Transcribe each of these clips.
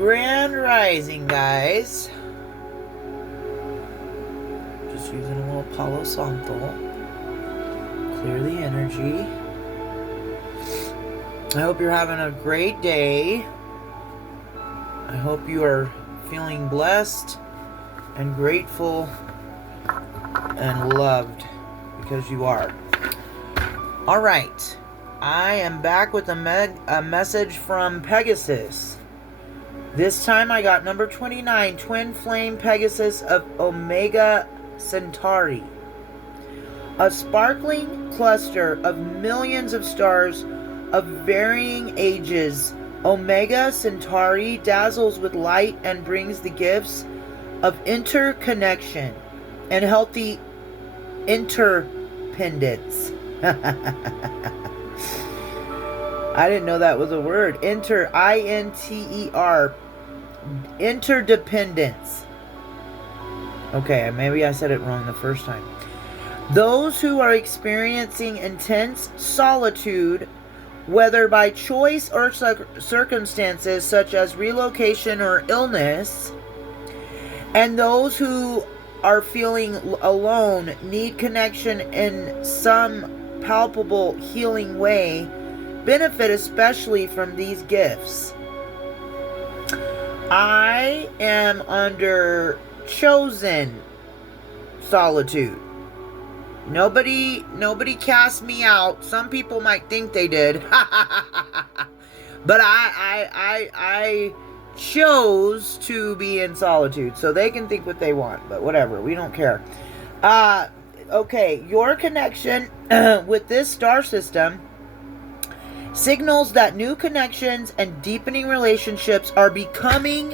Grand Rising, guys. Just using a little Palo Santo. Clear the energy. I hope you're having a great day. I hope you are feeling blessed and grateful and loved, because you are. Alright. I am back with a message from Pegasus. This time I got number 29, Twin Flame Pegasus of Omega Centauri. A sparkling cluster of millions of stars of varying ages, Omega Centauri dazzles with light and brings the gifts of interconnection and healthy interdependence. I didn't know that was a word. I-N-T-E-R. Interdependence. Okay, maybe I said it wrong the first time. Those who are experiencing intense solitude, whether by choice or circumstances such as relocation or illness, and those who are feeling alone, need connection in some palpable healing way, benefit especially from these gifts. I am under chosen solitude. Nobody cast me out. Some people might think they did. But I chose to be in solitude. So they can think what they want. But whatever. We don't care. Okay. Your connection with this star system signals that new connections and deepening relationships are becoming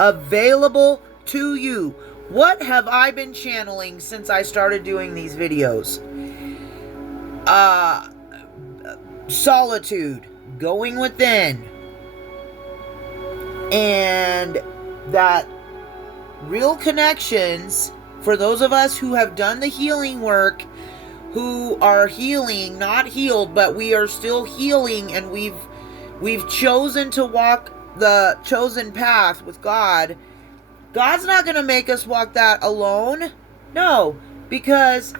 available to you. What have I been channeling since I started doing these videos? Solitude, going within, and that real connections for those of us who have done the healing work, who are healing, not healed, but we are still healing, and we've chosen to walk the chosen path with God. God's not going to make us walk that alone. No, because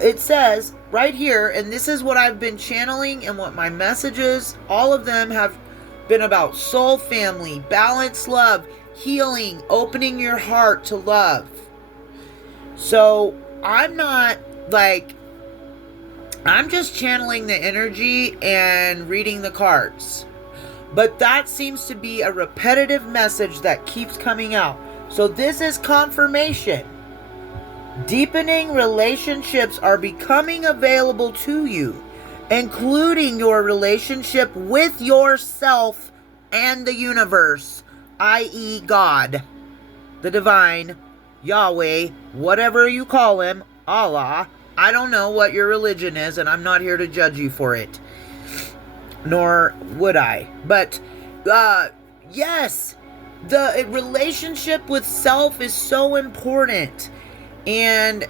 it says right here, and this is what I've been channeling and what my messages, all of them have been about: soul family, balanced love, healing, opening your heart to love. So I'm not I'm just channeling the energy and reading the cards. But that seems to be a repetitive message that keeps coming out. So this is confirmation. Deepening relationships are becoming available to you, including your relationship with yourself and the universe, i.e. God, the divine, Yahweh, whatever you call him, Allah. I don't know what your religion is, and I'm not here to judge you for it. Nor would I. But, yes, the relationship with self is so important. And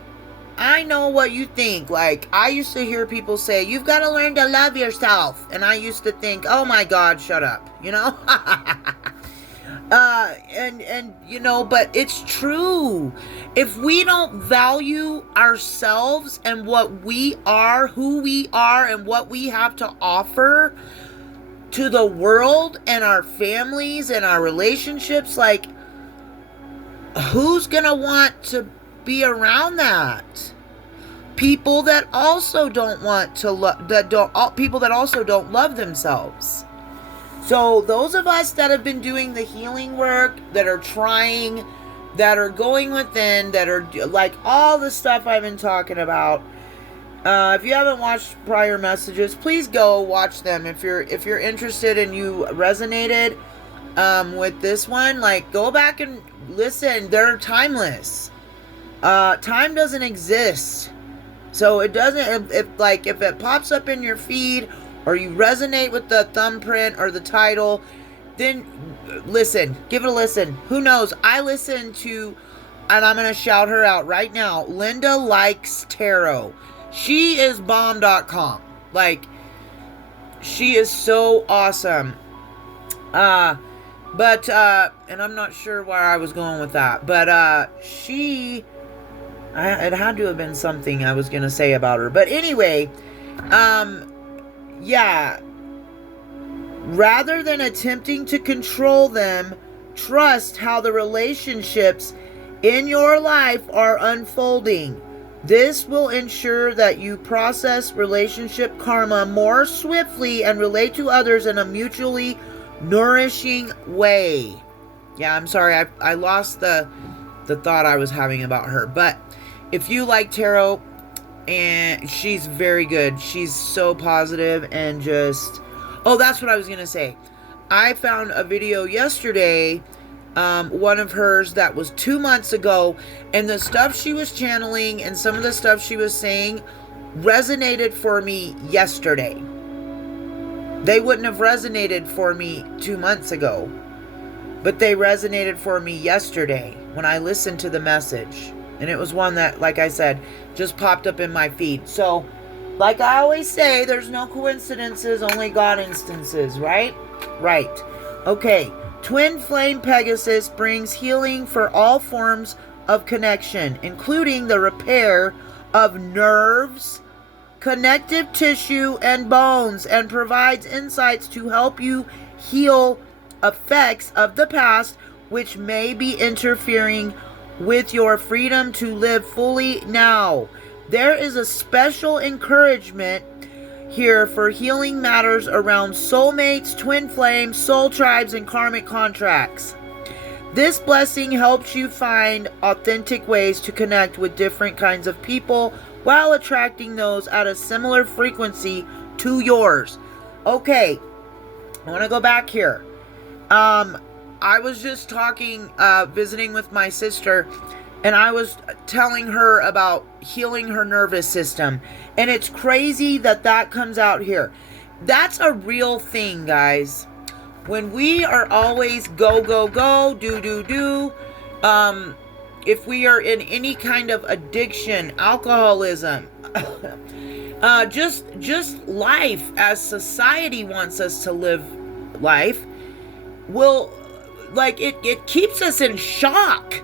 I know what you think. Like, I used to hear people say, you've got to learn to love yourself. And I used to think, oh my God, shut up. You know? But it's true. If we don't value ourselves and what we are, who we are, and what we have to offer to the world and our families and our relationships, like, who's gonna want to be around that? People that also don't want to people that also don't love themselves. So those of us that have been doing the healing work, that are trying, that are going within, that are like all the stuff I've been talking about. If you haven't watched prior messages, please go watch them. If you're interested and you resonated with this one, like, go back and listen. They're timeless. Time doesn't exist. So it doesn't, if it pops up in your feed, or you resonate with the thumbprint or the title, then listen, give it a listen. Who knows? I listen to, and I'm going to shout her out right now, Linda Likes Tarot. She is bomb.com. Like, she is so awesome. But, and I'm not sure where I was going with that. But, it had to have been something I was going to say about her. But anyway, yeah, rather than attempting to control them, trust how the relationships in your life are unfolding. This will ensure that you process relationship karma more swiftly and relate to others in a mutually nourishing way. Yeah, I'm sorry, I lost the thought I was having about her. But if you like tarot, and she's very good. She's so positive and just... Oh, that's what I was going to say. I found a video yesterday, one of hers that was 2 months ago, and the stuff she was channeling and some of the stuff she was saying resonated for me yesterday. They wouldn't have resonated for me 2 months ago, but they resonated for me yesterday when I listened to the message. And it was one that, like I said, just popped up in my feed. So, like I always say, there's no coincidences, only God instances, right? Right. Okay. Twin flame Pegasus brings healing for all forms of connection, including the repair of nerves, connective tissue, and bones, and provides insights to help you heal effects of the past which may be interfering with your freedom to live fully now. There is a special encouragement here for healing matters around soulmates, twin flames, soul tribes, and karmic contracts. This blessing helps you find authentic ways to connect with different kinds of people while attracting those at a similar frequency to yours. Okay, I want to go back here. I was just talking, visiting with my sister, and I was telling her about healing her nervous system. And it's crazy that that comes out here. That's a real thing, guys. When we are always go, go, go, do, do, do, if we are in any kind of addiction, alcoholism, just life as society wants us to live life, will... like it keeps us in shock,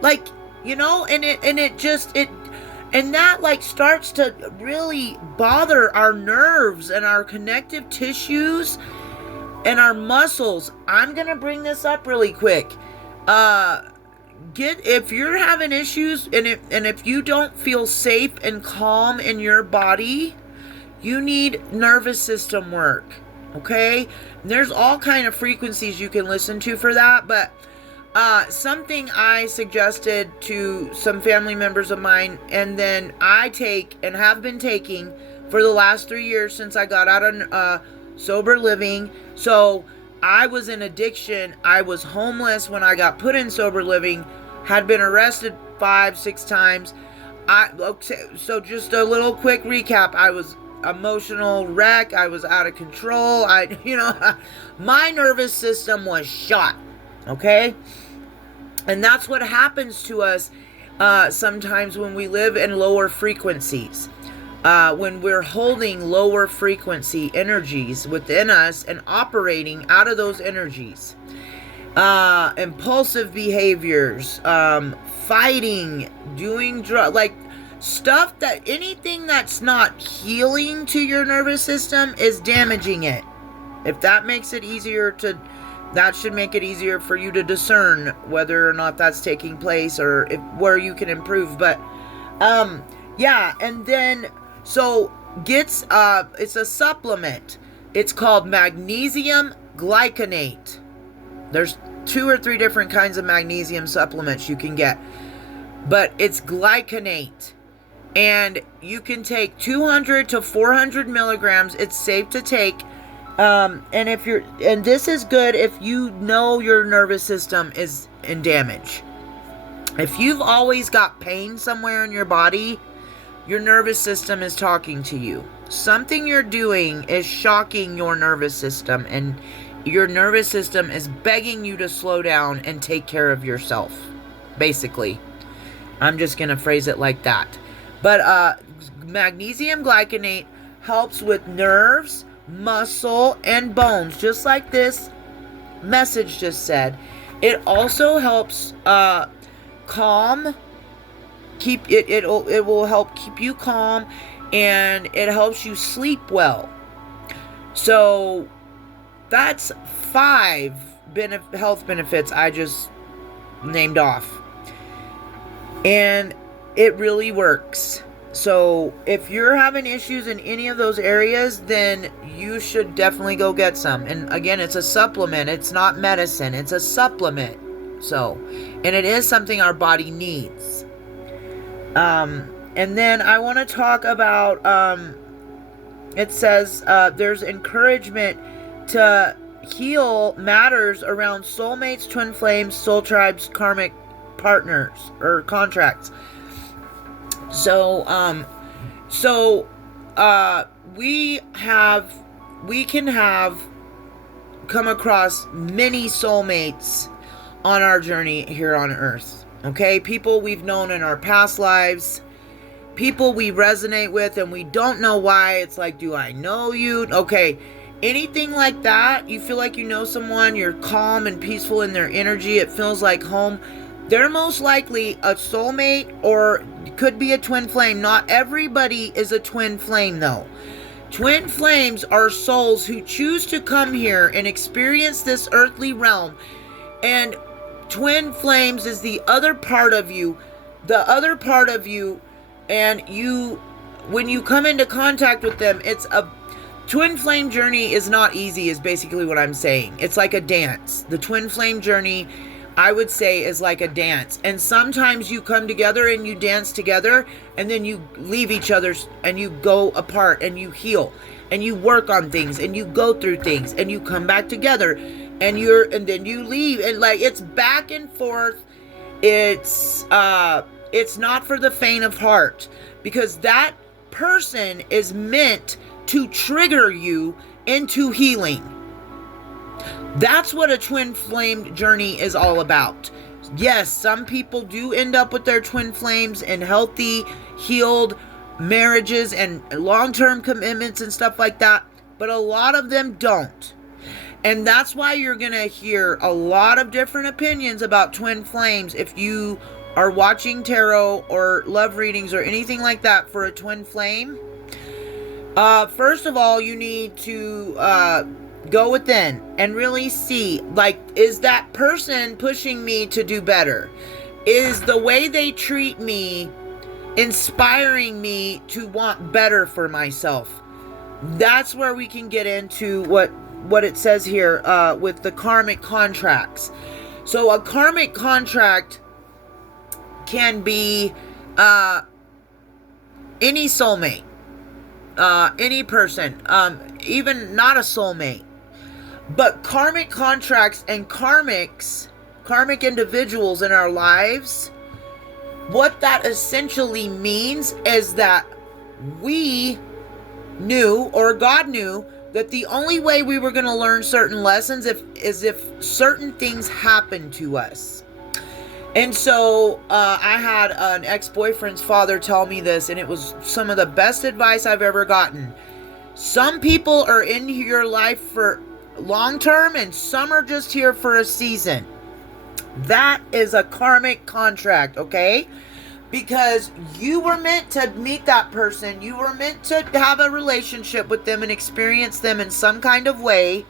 like, you know, and that like starts to really bother our nerves and our connective tissues and our muscles. I'm gonna bring this up really quick. If you're having issues and if you don't feel safe and calm in your body, you need nervous system work. Okay, there's all kind of frequencies you can listen to for that, but something I suggested to some family members of mine, and then I take and have been taking for the last 3 years since I got out of sober living. So I was in addiction. I was homeless when I got put in sober living, had been arrested 5-6 times. So just a little quick recap. I was emotional wreck. I was out of control. My nervous system was shot. Okay? And that's what happens to us sometimes when we live in lower frequencies. When we're holding lower frequency energies within us and operating out of those energies. Impulsive behaviors, fighting, doing drugs, like stuff that anything that's not healing to your nervous system is damaging it. If that makes it easier that should make it easier for you to discern whether or not that's taking place or where you can improve. But, yeah. And then, so it's a supplement. It's called magnesium glycinate. There's 2 or 3 different kinds of magnesium supplements you can get, but it's glycinate. And you can take 200 to 400 milligrams. It's safe to take. And this is good if you know your nervous system is in damage. If you've always got pain somewhere in your body, your nervous system is talking to you. Something you're doing is shocking your nervous system, and your nervous system is begging you to slow down and take care of yourself. Basically. I'm just going to phrase it like that. But magnesium glycinate helps with nerves, muscle, and bones. Just like this message just said. It also helps calm, it will help keep you calm, and it helps you sleep well. So that's 5 health benefits I just named off. And it really works. So if you're having issues in any of those areas, then you should definitely go get some. And again, it's a supplement. It's not medicine. It's a supplement. So, and it is something our body needs. And then I want to talk about, it says there's encouragement to heal matters around soulmates, twin flames, soul tribes, karmic partners, or contracts. So, we can have come across many soulmates on our journey here on Earth. Okay, people we've known in our past lives, people we resonate with and we don't know why. It's like, do I know you? Okay, anything like that, you feel like you know someone, you're calm and peaceful in their energy, it feels like home. They're most likely a soulmate, or could be a twin flame. Not everybody is a twin flame though. Twin flames are souls who choose to come here and experience this earthly realm. And twin flames is the other part of you. The other part of you, and you, when you come into contact with them, it's a twin flame journey is not easy, is basically what I'm saying. It's like a dance. The twin flame journey, I would say, is like a dance. And sometimes you come together and you dance together, and then you leave each other's and you go apart and you heal and you work on things and you go through things and you come back together and then you leave, and like it's back and forth. It's not for the faint of heart, because that person is meant to trigger you into healing. That's what a twin flame journey is all about. Yes, some people do end up with their twin flames in healthy, healed marriages and long-term commitments and stuff like that, but a lot of them don't. And that's why you're going to hear a lot of different opinions about twin flames if you are watching tarot or love readings or anything like that for a twin flame. First of all, you need to go within and really see, like, is that person pushing me to do better? Is the way they treat me inspiring me to want better for myself? That's where we can get into what it says here with the karmic contracts. So a karmic contract can be any soulmate, any person, even not a soulmate. But karmic contracts and karmic individuals in our lives, what that essentially means is that we knew, or God knew, that the only way we were going to learn certain lessons is if certain things happened to us. And so I had an ex-boyfriend's father tell me this, and it was some of the best advice I've ever gotten. Some people are in your life for long term, and some are just here for a season. That is a karmic contract, okay? Because you were meant to meet that person. You were meant to have a relationship with them and experience them in some kind of way.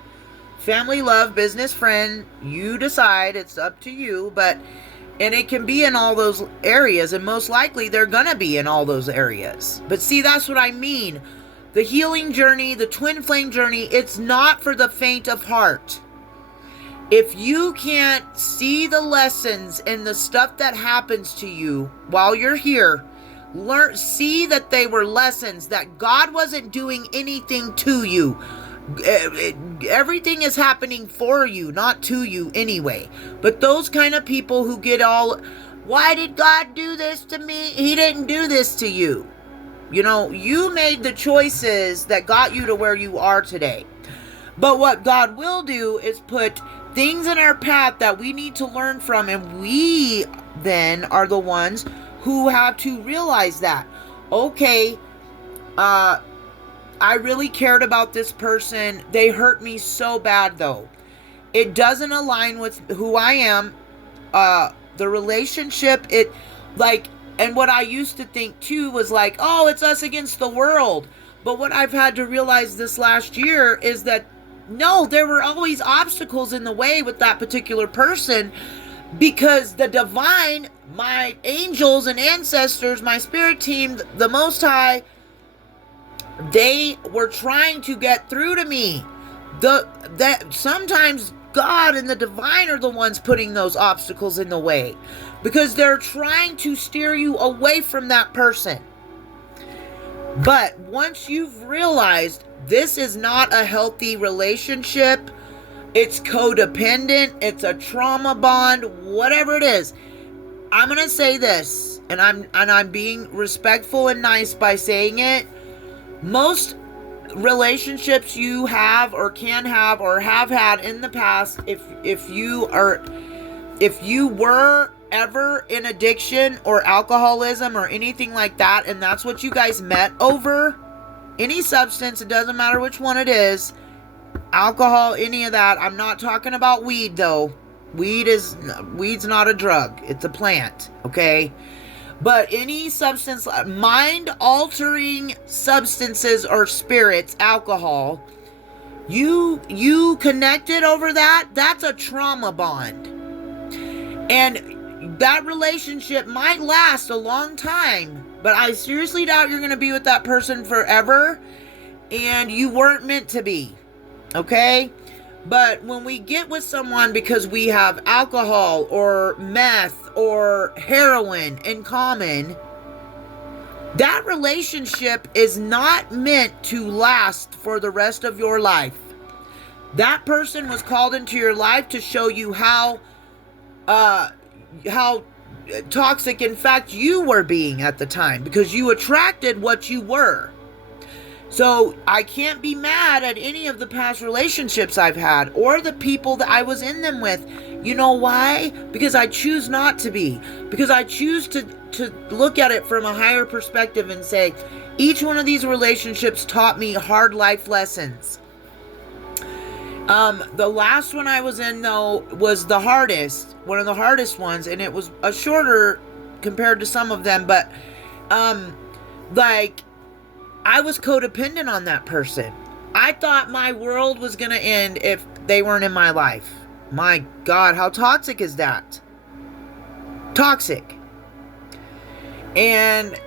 Family, love, business, friend, you decide. It's up to you. And it can be in all those areas, and most likely they're gonna be in all those areas. But see, that's what I mean. The healing journey, the twin flame journey, it's not for the faint of heart. If you can't see the lessons and the stuff that happens to you while you're here, see that they were lessons, that God wasn't doing anything to you. Everything is happening for you, not to you anyway. But those kind of people who get all, why did God do this to me? He didn't do this to you. You know, you made the choices that got you to where you are today. But what God will do is put things in our path that we need to learn from, and we then are the ones who have to realize that, okay, I really cared about this person. They hurt me so bad though. It doesn't align with who I am. The relationship, and what I used to think too was like, oh, it's us against the world. But what I've had to realize this last year is that no, there were always obstacles in the way with that particular person, because the divine, my angels and ancestors, my spirit team, the Most High, they were trying to get through to me. That sometimes God and the divine are the ones putting those obstacles in the way, because they're trying to steer you away from that person. But once you've realized this is not a healthy relationship, it's codependent, it's a trauma bond, whatever it is, I'm going to say this, and I'm being respectful and nice by saying it. Most relationships you have or can have or have had in the past, if you were ever in addiction or alcoholism or anything like that, and that's what you guys met over, any substance, it doesn't matter which one it is, alcohol, any of that. I'm not talking about weed though. Weed's not a drug, it's a plant, okay? But any substance, mind-altering substances or spirits, alcohol, you connected over that, that's a trauma bond. And that relationship might last a long time, but I seriously doubt you're going to be with that person forever, and you weren't meant to be, okay? But when we get with someone because we have alcohol or meth or heroin in common, that relationship is not meant to last for the rest of your life. That person was called into your life to show you how toxic, in fact, you were being at the time, because you attracted what you were. So I can't be mad at any of the past relationships I've had or the people that I was in them with. You know why? Because I choose not to be. Because I choose to look at it from a higher perspective and say, each one of these relationships taught me hard life lessons. The last one I was in, though, was the hardest, one of the hardest ones, and it was a shorter compared to some of them, but, I was codependent on that person. I thought my world was going to end if they weren't in my life. My God, how toxic is that? Toxic. And,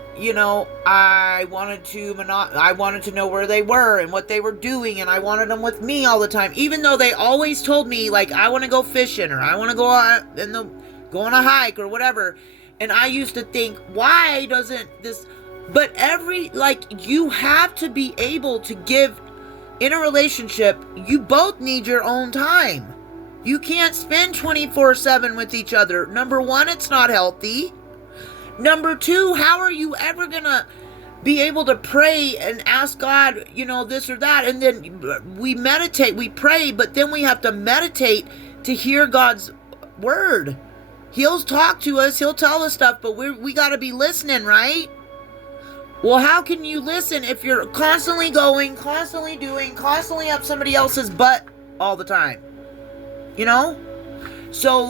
I wanted to know where they were and what they were doing, and I wanted them with me all the time, even though they always told me, I want to go fishing, or I want to go out and go on a hike or whatever. And I used to think, why doesn't this... But you have to be able to give, in a relationship, you both need your own time. You can't spend 24/7 with each other. Number one, it's not healthy. Number two, how are you ever going to be able to pray and ask God, this or that? And then we meditate, we pray, but then we have to meditate to hear God's word. He'll talk to us, he'll tell us stuff, but we got to be listening, right? Well, how can you listen if you're constantly going, constantly doing, constantly up somebody else's butt all the time? So,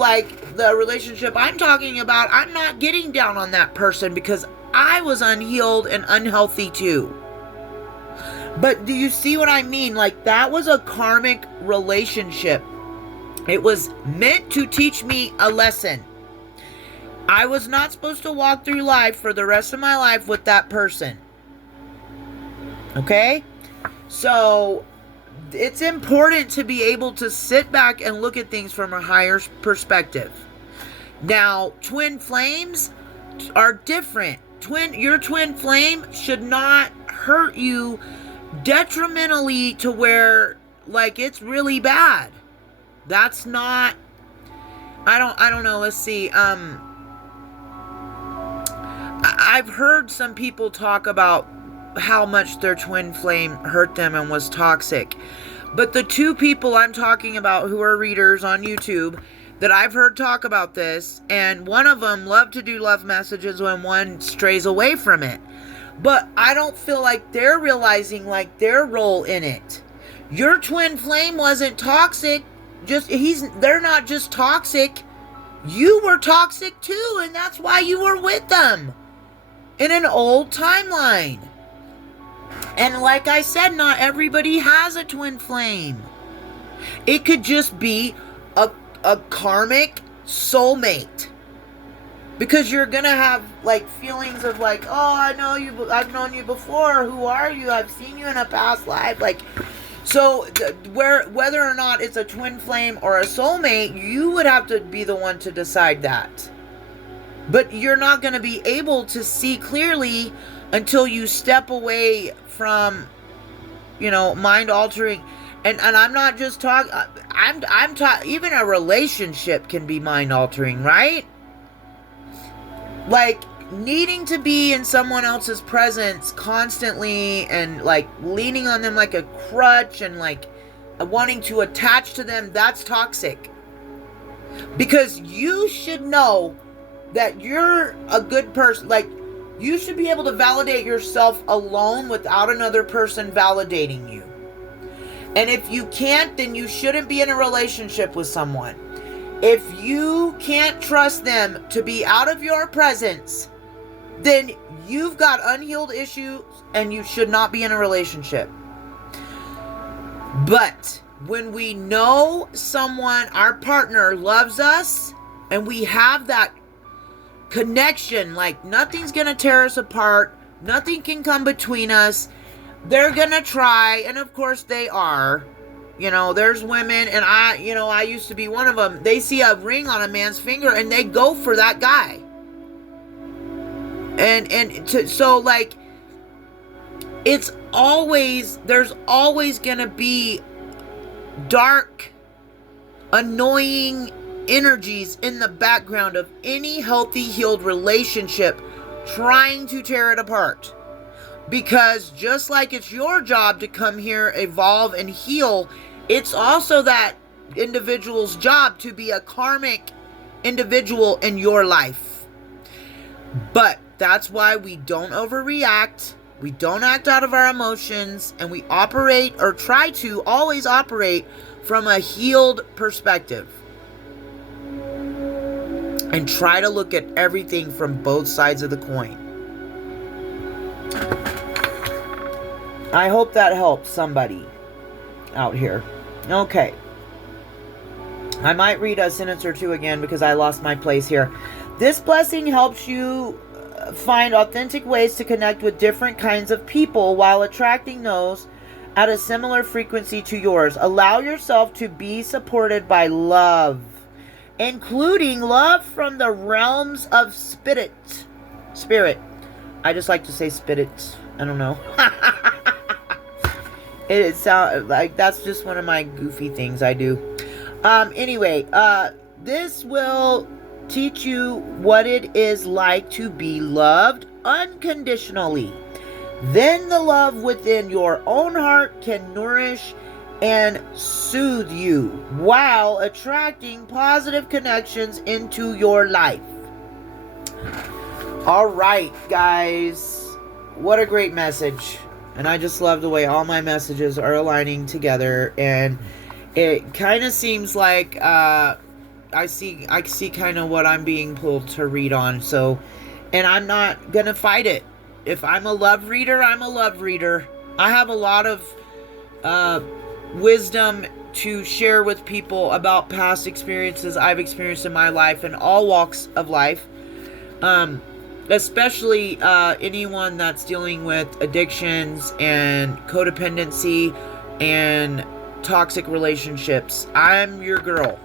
the relationship I'm talking about, I'm not getting down on that person because I was unhealed and unhealthy too. But do you see what I mean? That was a karmic relationship. It was meant to teach me a lesson. I was not supposed to walk through life for the rest of my life with that person. Okay? So, it's important to be able to sit back and look at things from a higher perspective. Now, twin flames are different. Your twin flame should not hurt you detrimentally to where, it's really bad. That's not... I don't know. Let's see. I've heard some people talk about how much their twin flame hurt them and was toxic. But the two people I'm talking about who are readers on YouTube that I've heard talk about this, and one of them loved to do love messages when one strays away from it. But I don't feel like they're realizing their role in it. Your twin flame wasn't toxic. they're not just toxic. You were toxic too, and that's why you were with them in an old timeline. And like I said, not everybody has a twin flame. It could just be a karmic soulmate. Because you're gonna have like feelings of like, oh, I've known you before. Who are you? I've seen you in a past life. Like, so whether or not it's a twin flame or a soulmate, you would have to be the one to decide that. But you're not gonna be able to see clearly until you step away from, mind altering. And I'm not just talking. I'm talking. Even a relationship can be mind altering, right? Like needing to be in someone else's presence constantly and like leaning on them like a crutch and like wanting to attach to them, that's toxic. Because you should know that you're a good person. Like, you should be able to validate yourself alone without another person validating you. And if you can't, then you shouldn't be in a relationship with someone. If you can't trust them to be out of your presence, then you've got unhealed issues and you should not be in a relationship. But when we know someone, our partner, loves us and we have that connection, like nothing's gonna tear us apart, nothing can come between us, they're gonna try, and of course they are. There's women, and I used to be one of them. They see a ring on a man's finger and they go for that guy. So like, there's always gonna be dark, annoying energies in the background of any healthy, healed relationship trying to tear it apart. Because just like it's your job to come here, evolve, and heal, it's also that individual's job to be a karmic individual in your life. But that's why we don't overreact, we don't act out of our emotions, and we operate, or try to always operate, from a healed perspective. And try to look at everything from both sides of the coin. I hope that helps somebody out here. Okay. I might read a sentence or two again because I lost my place here. This blessing helps you find authentic ways to connect with different kinds of people while attracting those at a similar frequency to yours. Allow yourself to be supported by love, including love from the realms of spirit. I just like to say spirit. I don't know. It sounds like that's just one of my goofy things I do. Anyway, this will teach you what it is like to be loved unconditionally. Then the love within your own heart can nourish and soothe you while attracting positive connections into your life. All right, guys. What a great message. And I just love the way all my messages are aligning together. And it kind of seems like I see kind of what I'm being pulled to read on. So, and I'm not going to fight it. If I'm a love reader, I'm a love reader. I have a lot of wisdom to share with people about past experiences I've experienced in my life in all walks of life. Especially anyone that's dealing with addictions and codependency and toxic relationships. I'm your girl.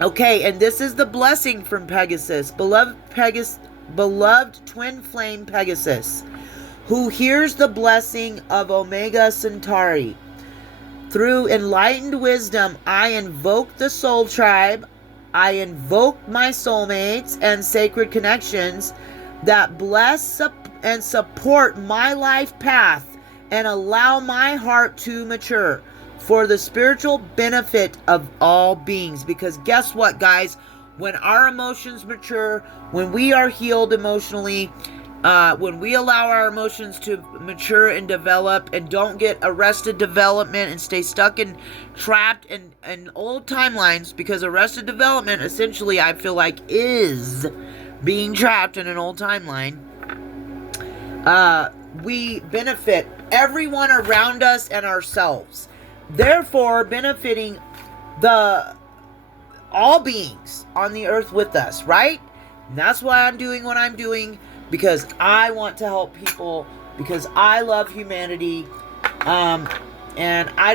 Okay, and this is the blessing from Pegasus. Beloved twin flame Pegasus, who hears the blessing of Omega Centauri. Through enlightened wisdom, I invoke the soul tribe. I invoke my soulmates and sacred connections that bless and support my life path and allow my heart to mature for the spiritual benefit of all beings. Because guess what, guys? When our emotions mature, when we are healed emotionally, When we allow our emotions to mature and develop and don't get arrested development and stay stuck and trapped in old timelines, because arrested development essentially I feel like is being trapped in an old timeline, we benefit everyone around us and ourselves, therefore benefiting all beings on the earth with us, right? And that's why I'm doing what I'm doing, because I want to help people, because I love humanity, and I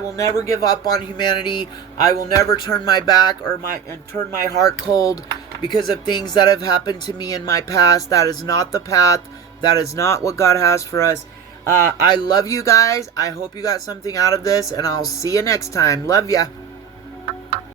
will never give up on humanity. I will never turn my back and turn my heart cold because of things that have happened to me in my past. That is not the path. That is not what God has for us. I love you guys. I hope you got something out of this, and I'll see you next time. Love ya.